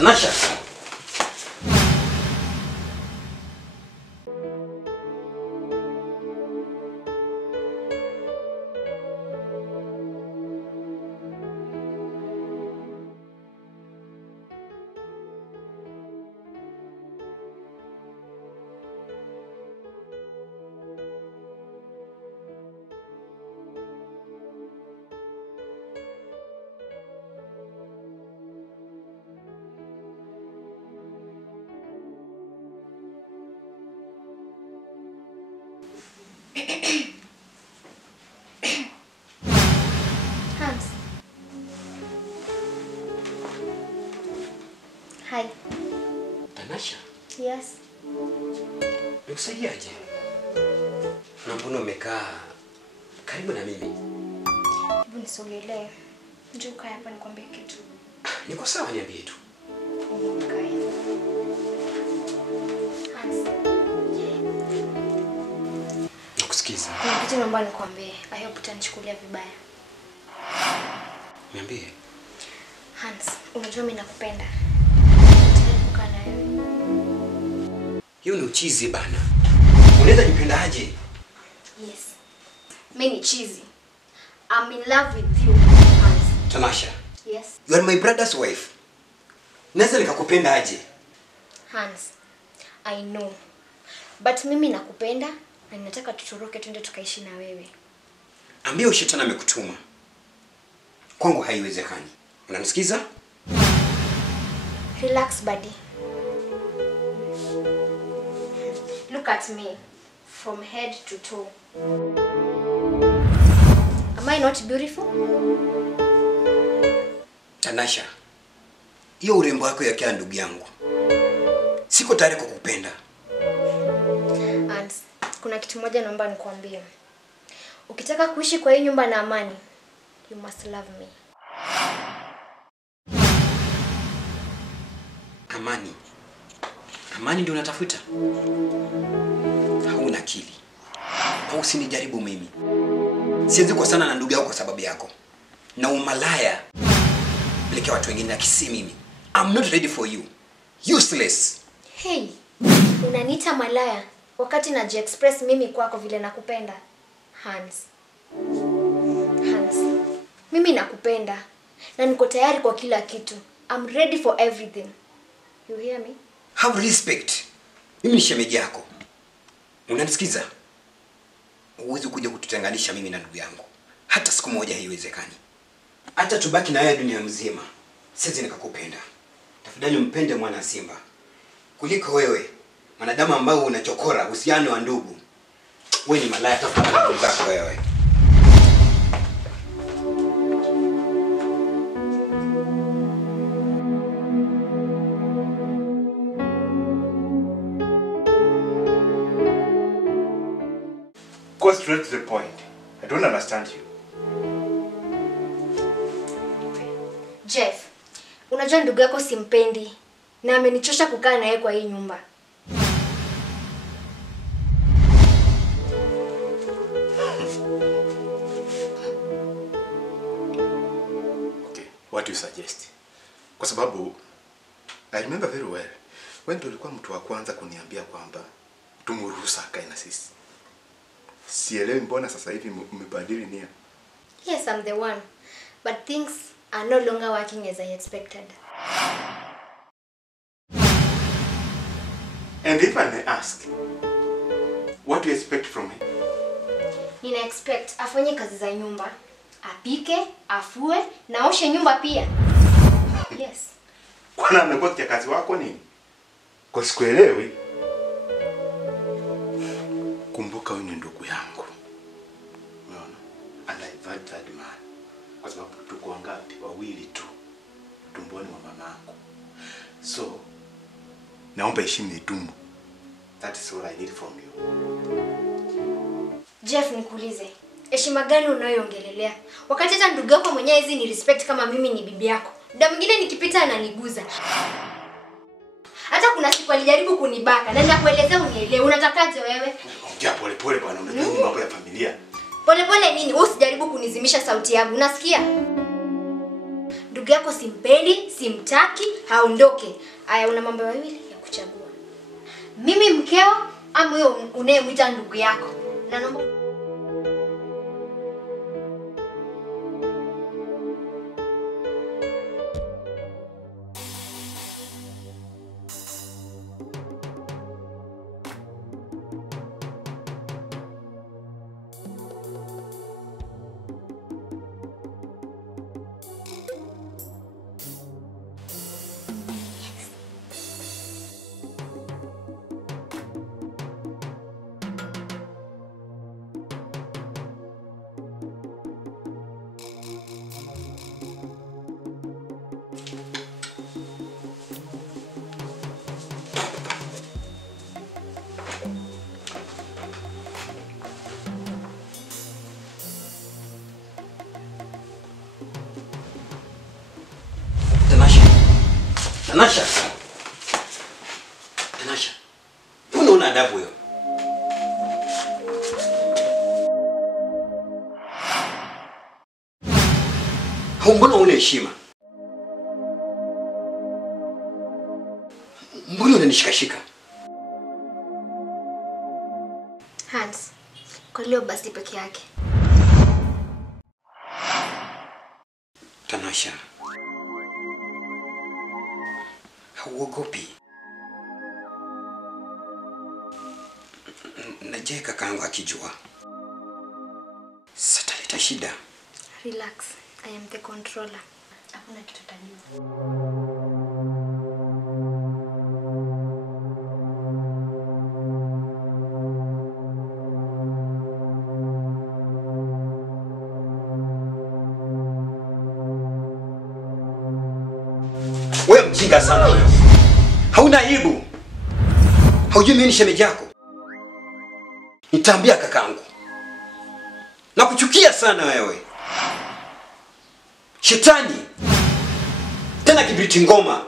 Tanasha. Hans. Hi. Tanasha. Yes. Nikusaidiaje? Na mbona umekaa karibu na mimi? Hebu nisogelee. Njoo kaa hapa nikwambie kitu. Niko sawa, niambie tu. Hans. Nakusikiza. Kuna kitu naomba nikwambie. I hope utanichukulia vibaya. Niambie. Hans, unajua mimi nakupenda. Nataka kukaa na wewe. Hiyo ni uchizi bana. Unaweza nipenda aje? Yes. Mimi ni cheesy. I'm in love with you, Hans. Tanasha. Yes. You are my brother's wife. Naweza nikakupenda aje? Hans, I know. But mimi nakupenda na ninataka tutoroke twende tukaishi na wewe. Ambia ushetani amekutuma. Kwangu haiwezekani. Unanisikiza? Relax, buddy. Look at me from head to toe. Am I not beautiful? Tanasha. Hiyo urembo wako yakia ndugu yangu. Siko tayari kukupenda. Hans, kuna kitu moja naomba nikwambie. Ukitaka kuishi kwa hii nyumba na amani, you must love me. Amani. Amani ndio unatafuta? Hauna akili. Au usinijaribu mimi. Siwezi kwa sana na ndugu yako kwa sababu yako. Na umalaya pelekea watu wengine akisi mimi. I'm not ready for you. Useless. Hey, unaniita malaya wakati naji-express mimi kwako vile nakupenda. Hans. Hans, mimi nakupenda na niko tayari kwa kila kitu. I'm ready for everything. You hear me? Have respect. Mimi ni shemeji yako. Unanisikiza? Uwezi kuja kututenganisha mimi na ndugu yangu. Hata siku moja haiwezekani. Hata tubaki na wewe dunia mzima. Siwezi nikakupenda. Tafadhali mpende mwana simba. Kuliko wewe, mwanadamu ambao unachokora uhusiano wa ndugu. Wewe ni malaya, tafadhali na ndugu zako wewe. Go straight to the point. I don't understand you. Jeff, unajua ndugu yako simpendi na amenichosha kukaa na yeye kwa hii nyumba. Okay, what do you suggest? Kwa sababu I remember very well when ndio ulikuwa mtu wa kwanza kuniambia kwamba tumruhusa akae na sisi. Sielewi mbona sasa hivi umebadili nia. Yes, I'm the one. But things are no longer working as I expected. And if I may ask, what do you expect from him? Nina expect afanye kazi za nyumba, apike, afue, na aoshe nyumba pia. Yes. Kwana amekuwa kijakazi wako nini? Kwa sikuelewi. Kumbuka wewe ni ndugu yangu. Unaona? And I value that man. Kwa sababu tuko wangapi? Wawili tu. Tumboni wa mamangu. So, naomba heshima idumu. That is all I need from you. Jeff, nikuulize. Heshima gani unayoongelelea? Wakati hata ndugu yako mwenyewe hizi ni respect kama mimi ni bibi yako. Muda mwingine nikipita ananiguza. Hata kuna siku alijaribu kunibaka na ninakuelezea unielewe. Unatakaje wewe? Ongea pole pole bwana, unajua ni mambo ya familia. Pole pole nini? Wewe usijaribu kunizimisha sauti yangu. Unasikia? Ndugu ndugu yako simpendi, simtaki, haondoke. Aya, una mambo mawili ya kuchagua. Mimi mkeo ama huyo unayemwita ndugu yako. Na naomba Tanasha. Mbona una adabu wewe? Mbona una heshima? Mbona unanishikashika? Hans, kwa leo basi peke yake. Tanasha. Hauogopi? Naje kakaangu akijua sataleta shida. Relax, I am the controller. Hakuna kitu tajua. Wewe mjinga sana wewe. Hauna aibu. Haujui mimi ni shemeji yako. Nitaambia kakaangu. Nakuchukia sana wewe. Shetani. Tena kibriti ngoma.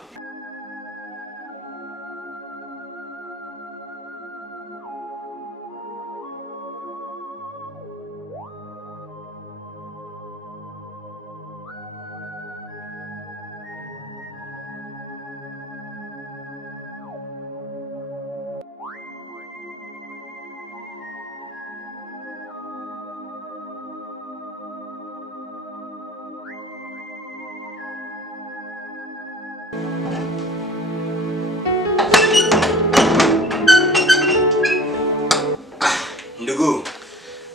Ndugu.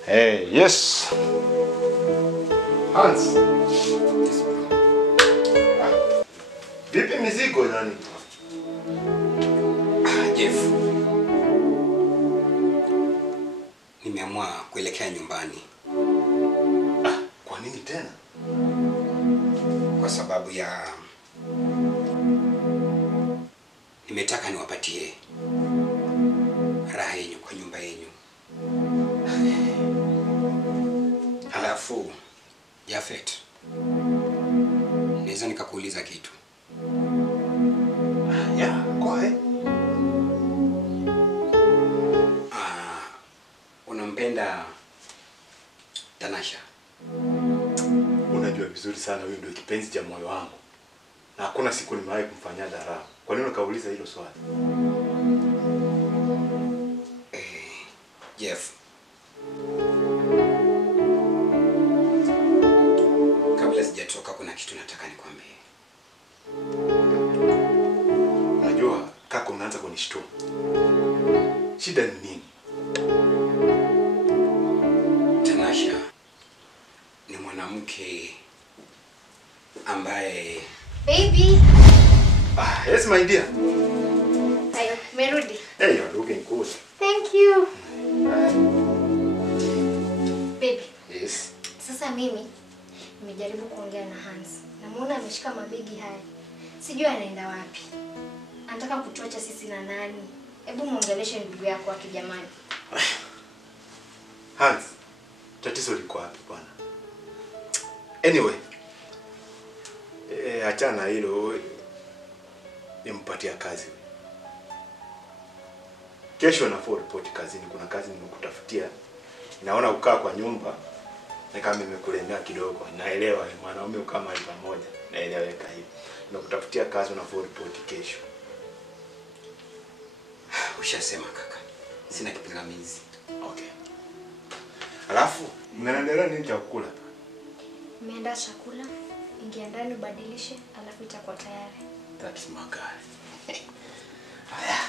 Hey, yes. Hans. Yes, bro. Vipi mizigo nani? Jeff. Nimeamua kuelekea nyumbani. Kwa nini tena? Kwa sababu ya nimetaka niwapatie raha yenu kwa nyumba yenu. Halafu Jafet, naweza nikakuuliza kitu? Yeah, go ahead. Unampenda Tanasha? Unajua vizuri sana huyu ndio kipenzi cha moyo wangu. Na hakuna siku nimewahi kumfanyia dharau. Kwa nini ukauliza hilo swali? Jeff. Kabla sijatoka kuna kitu nataka nikwambie. Unajua kaka unaanza kunishtua. Shida ni nini? Tanasha ni mwanamke ambaye Baby. Yes my dear. Ayo, merudi. Hey, you're looking good. Thank you. Baby. Yes. Sasa mimi nimejaribu kuongea na Hans. Namuona ameshika mabegi haya. Sijui anaenda wapi. Anataka kutuacha sisi na nani? Hebu muongeleshe ndugu yako wa kijamani. Hans, tatizo liko wapi bwana? Anyway, achana hilo, nimpatia kazi. Kesho nafaa ripoti kazini, kuna kazi nimekutafutia. Naona ukaa kwa nyumba Na kama nimekulemea kidogo, naelewa mwanaume kama hivi pamoja, naeleweka hivi. Nakutafutia kazi unafaa report kesho. Ushasema kaka. Sina kipingamizi. Okay. Alafu, mnaendelea nini cha kukula? Umeandaa chakula, ingia ndani ubadilishe, alafu itakuwa tayari. That's my guy. Haya.